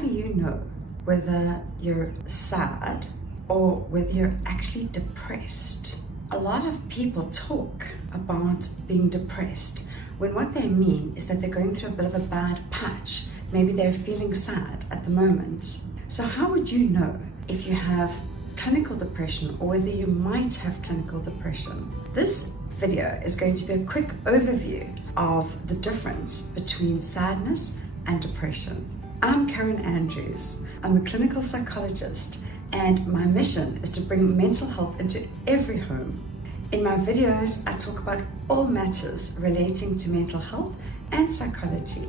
do you know whether you're sad or whether you're actually depressed? A lot of people talk about being depressed when what they mean is that they're going through a bit of a bad patch. Maybe they're feeling sad at the moment. So how would you know if you have clinical depression or whether you might have clinical depression? This video is going to be a quick overview of the difference between sadness and depression. I'm Karen Andrews. I'm a clinical psychologist, and my mission is to bring mental health into every home. In my videos, I talk about all matters relating to mental health and psychology.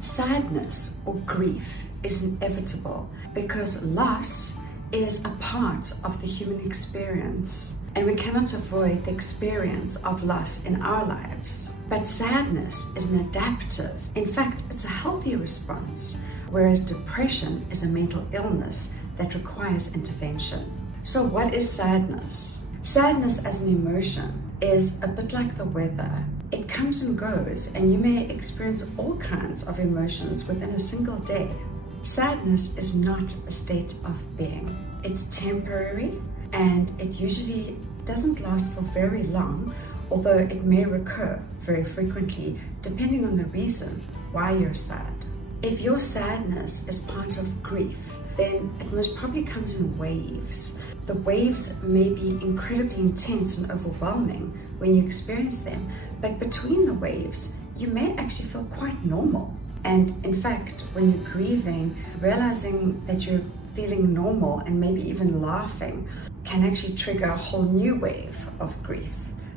Sadness or grief is inevitable because loss is a part of the human experience, and we cannot avoid the experience of loss in our lives. But sadness is an adaptive, in fact, it's a healthy response, whereas depression is a mental illness that requires intervention. So what is sadness? Sadness as an emotion is a bit like the weather. It comes and goes, and you may experience all kinds of emotions within a single day. Sadness is not a state of being. It's temporary, and it usually doesn't last for very long, although it may recur very frequently depending on the reason why you're sad. If your sadness is part of grief, then it most probably comes in waves. The waves may be incredibly intense and overwhelming when you experience them, but between the waves, you may actually feel quite normal. And in fact, when you're grieving, realizing that you're feeling normal and maybe even laughing can actually trigger a whole new wave of grief.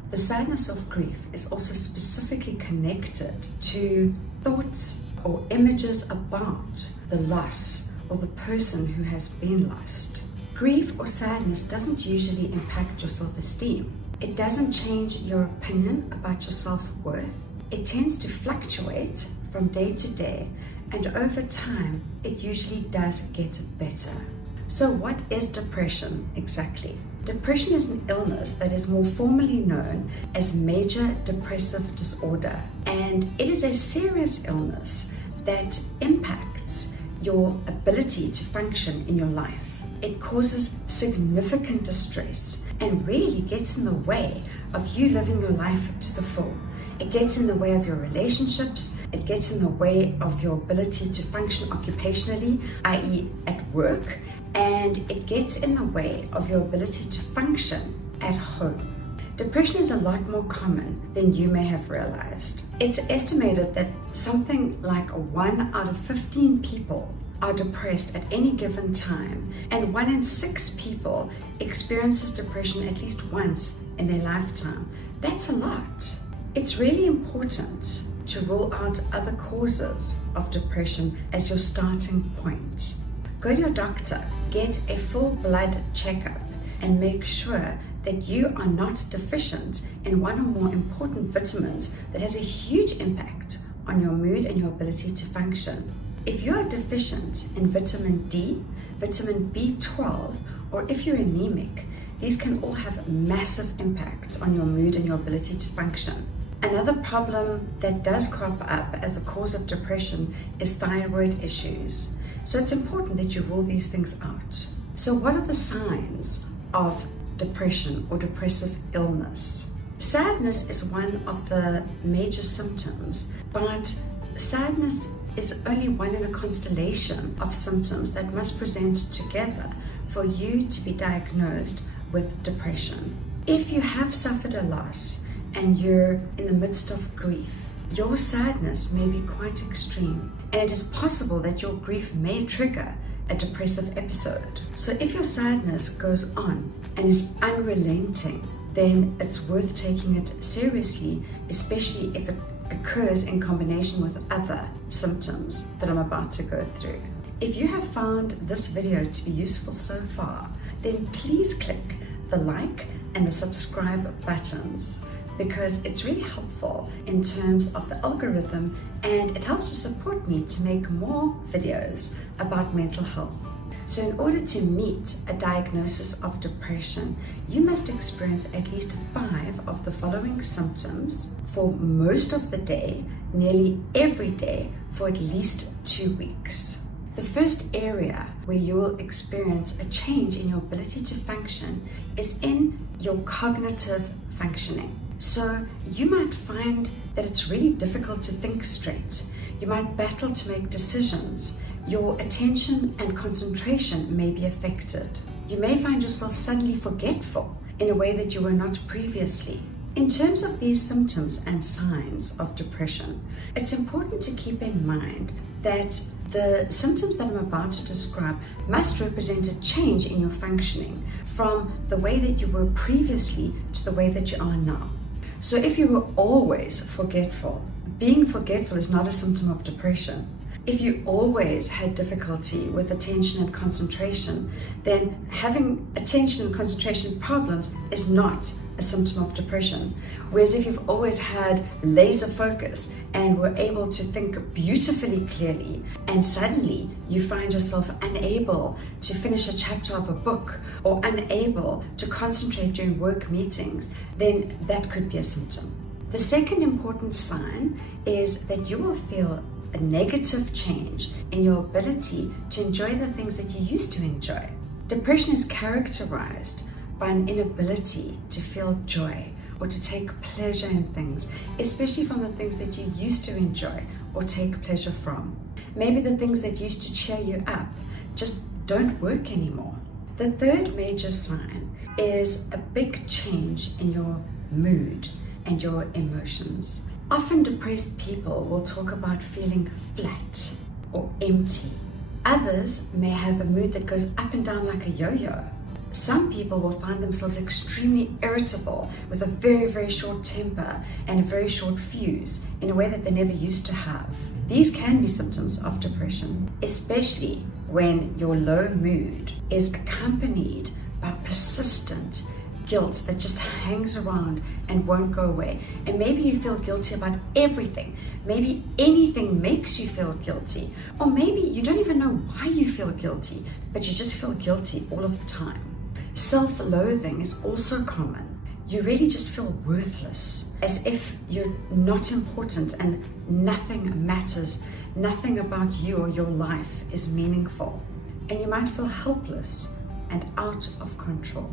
The sadness of grief is also specifically connected to thoughts or images about the loss or the person who has been lost. Grief or sadness doesn't usually impact your self-esteem. It doesn't change your opinion about your self-worth. It tends to fluctuate from day to day, and over time, it usually does get better. So what is depression exactly? Depression is an illness that is more formally known as major depressive disorder, and it is a serious illness that impacts your ability to function in your life. It causes significant distress and really gets in the way of you living your life to the full. It gets in the way of your relationships. It gets in the way of your ability to function occupationally, i.e. at work, and it gets in the way of your ability to function at home. Depression is a lot more common than you may have realized. It's estimated that something like 1 out of 15 people are depressed at any given time, and 1 in 6 people experiences depression at least once in their lifetime. That's a lot. It's really important to rule out other causes of depression as your starting point. Go to your doctor, get a full blood checkup, and make sure that you are not deficient in one or more important vitamins that has a huge impact on your mood and your ability to function. If you are deficient in vitamin D, vitamin B12, or if you're anemic, these can all have massive impact on your mood and your ability to function. Another problem that does crop up as a cause of depression is thyroid issues. So it's important that you rule these things out. So what are the signs of depression or depressive illness? Sadness is one of the major symptoms, but sadness is only one in a constellation of symptoms that must present together for you to be diagnosed with depression. If you have suffered a loss and you're in the midst of grief, your sadness may be quite extreme, and it is possible that your grief may trigger a depressive episode. So if your sadness goes on and is unrelenting, then it's worth taking it seriously, especially if it occurs in combination with other symptoms that I'm about to go through. If you have found this video to be useful so far, then please click the like and the subscribe buttons, because it's really helpful in terms of the algorithm, and it helps to support me to make more videos about mental health. So in order to meet a diagnosis of depression, you must experience at least 5 of the following symptoms for most of the day, nearly every day, for at least 2 weeks. The first area where you will experience a change in your ability to function is in your cognitive functioning. So you might find that it's really difficult to think straight. You might battle to make decisions. Your attention and concentration may be affected. You may find yourself suddenly forgetful in a way that you were not previously. In terms of these symptoms and signs of depression, it's important to keep in mind that the symptoms that I'm about to describe must represent a change in your functioning from the way that you were previously to the way that you are now. So if you were always forgetful, being forgetful is not a symptom of depression. If you always had difficulty with attention and concentration, then having attention and concentration problems is not a symptom of depression. Whereas if you've always had laser focus and were able to think beautifully clearly, and suddenly you find yourself unable to finish a chapter of a book or unable to concentrate during work meetings, then that could be a symptom. The second important sign is that you will feel a negative change in your ability to enjoy the things that you used to enjoy. Depression is characterized by an inability to feel joy or to take pleasure in things, especially from the things that you used to enjoy or take pleasure from. Maybe the things that used to cheer you up just don't work anymore. The third major sign is a big change in your mood and your emotions. Often depressed people will talk about feeling flat or empty. Others may have a mood that goes up and down like a yo-yo. Some people will find themselves extremely irritable with a very, very short temper and a very short fuse in a way that they never used to have. These can be symptoms of depression, especially when your low mood is accompanied by persistent guilt that just hangs around and won't go away. And maybe you feel guilty about everything. Maybe anything makes you feel guilty. Or maybe you don't even know why you feel guilty, but you just feel guilty all of the time. Self-loathing is also common. You really just feel worthless, as if you're not important and nothing matters, nothing about you or your life is meaningful. And you might feel helpless and out of control.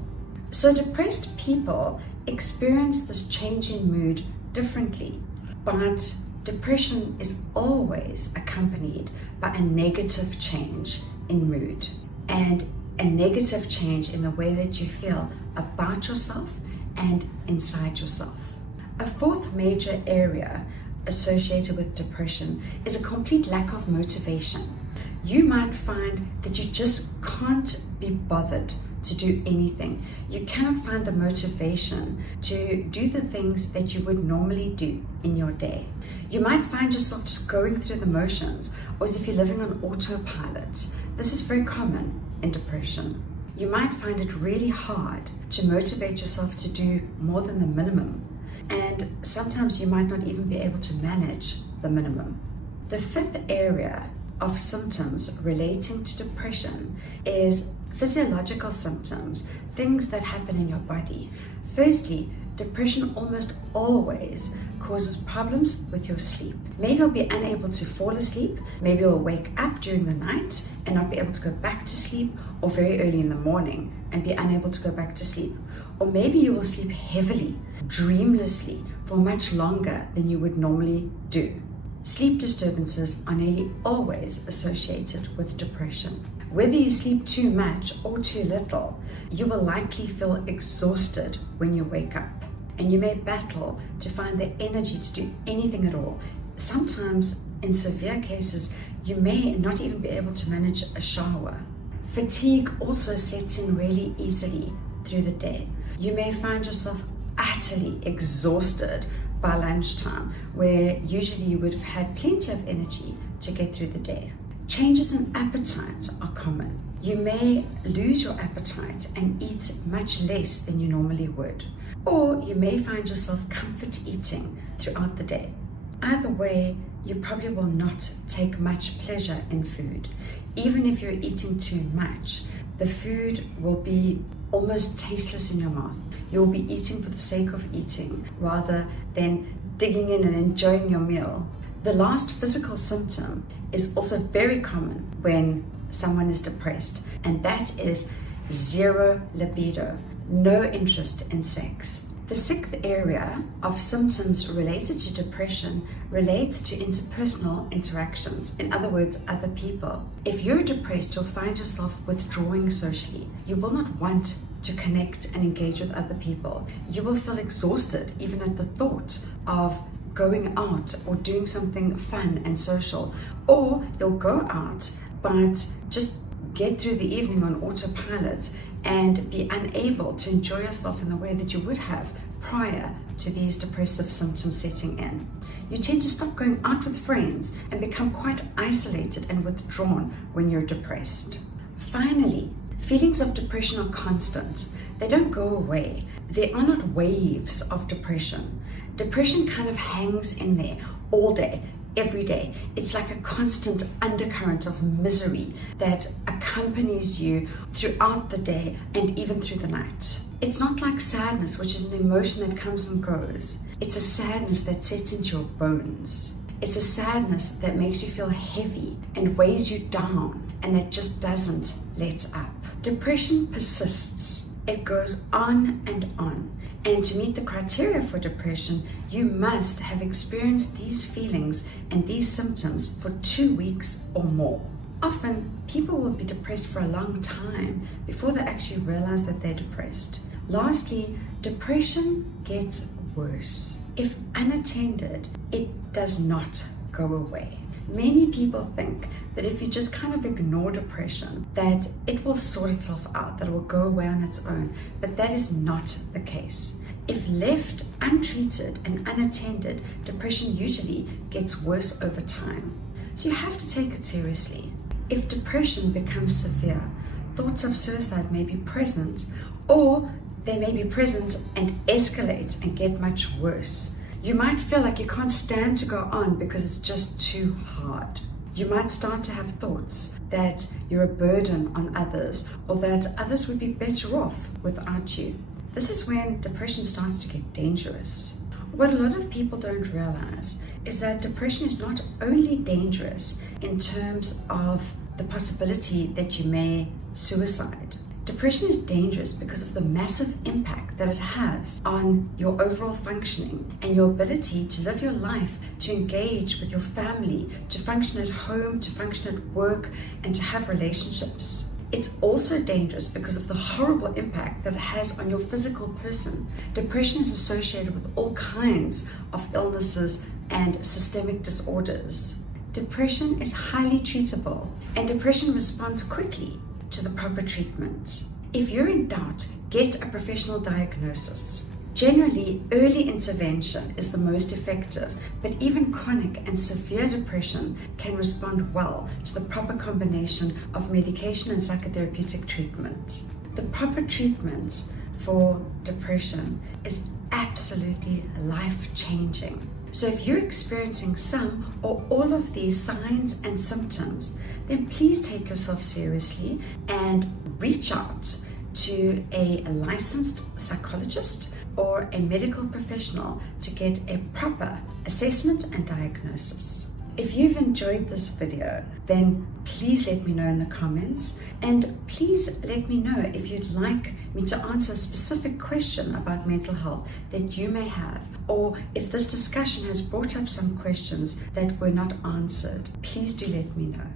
So depressed people experience this change in mood differently, but depression is always accompanied by a negative change in mood and a negative change in the way that you feel about yourself and inside yourself. A fourth major area associated with depression is a complete lack of motivation. You might find that you just can't be bothered to do anything. You cannot find the motivation to do the things that you would normally do in your day. You might find yourself just going through the motions, or as if you're living on autopilot. This is very common in depression. You might find it really hard to motivate yourself to do more than the minimum, and sometimes you might not even be able to manage the minimum. The fifth area of symptoms relating to depression is physiological symptoms, things that happen in your body. Firstly, depression almost always causes problems with your sleep. Maybe you'll be unable to fall asleep, maybe you'll wake up during the night and not be able to go back to sleep, or very early in the morning and be unable to go back to sleep. Or maybe you will sleep heavily, dreamlessly, for much longer than you would normally do. Sleep disturbances are nearly always associated with depression. Whether you sleep too much or too little, you will likely feel exhausted when you wake up, and you may battle to find the energy to do anything at all. Sometimes, in severe cases, you may not even be able to manage a shower. Fatigue also sets in really easily through the day. You may find yourself utterly exhausted by lunchtime, where usually you would have had plenty of energy to get through the day. Changes in appetite are common. You may lose your appetite and eat much less than you normally would. Or you may find yourself comfort eating throughout the day. Either way, you probably will not take much pleasure in food. Even if you're eating too much, the food will be almost tasteless in your mouth. You'll be eating for the sake of eating rather than digging in and enjoying your meal. The last physical symptom is also very common when someone is depressed, and that is zero libido, no interest in sex. The sixth area of symptoms related to depression relates to interpersonal interactions, in other words, other people. If you're depressed, you'll find yourself withdrawing socially. You will not want to connect and engage with other people. You will feel exhausted even at the thought of going out or doing something fun and social, or you'll go out but just get through the evening on autopilot and be unable to enjoy yourself in the way that you would have prior to these depressive symptoms setting in. You tend to stop going out with friends and become quite isolated and withdrawn when you're depressed. Finally, feelings of depression are constant. They don't go away. There are not waves of depression. Depression kind of hangs in there all day, every day. It's like a constant undercurrent of misery that accompanies you throughout the day and even through the night. It's not like sadness, which is an emotion that comes and goes. It's a sadness that sets into your bones. It's a sadness that makes you feel heavy and weighs you down and that just doesn't let up. Depression persists. It goes on and on. And to meet the criteria for depression, you must have experienced these feelings and these symptoms for 2 weeks or more. Often, people will be depressed for a long time before they actually realize that they're depressed. Lastly, depression gets worse. If unattended, it does not go away. Many people think that if you just kind of ignore depression, that it will sort itself out, that it will go away on its own, but that is not the case. If left untreated and unattended, depression usually gets worse over time. So you have to take it seriously. If depression becomes severe, thoughts of suicide may be present, or they may be present and escalate and get much worse. You might feel like you can't stand to go on because it's just too hard. You might start to have thoughts that you're a burden on others, or that others would be better off without you. This is when depression starts to get dangerous. What a lot of people don't realize is that depression is not only dangerous in terms of the possibility that you may suicide. Depression is dangerous because of the massive impact that it has on your overall functioning and your ability to live your life, to engage with your family, to function at home, to function at work, and to have relationships. It's also dangerous because of the horrible impact that it has on your physical person. Depression is associated with all kinds of illnesses and systemic disorders. Depression is highly treatable, and depression responds quickly to the proper treatment. If you're in doubt, get a professional diagnosis. Generally, early intervention is the most effective, but even chronic and severe depression can respond well to the proper combination of medication and psychotherapeutic treatment. The proper treatment for depression is absolutely life-changing. So if you're experiencing some or all of these signs and symptoms, then please take yourself seriously and reach out to a licensed psychologist or a medical professional to get a proper assessment and diagnosis. If you've enjoyed this video, then please let me know in the comments, and please let me know if you'd like me to answer a specific question about mental health that you may have, or if this discussion has brought up some questions that were not answered. Please do let me know.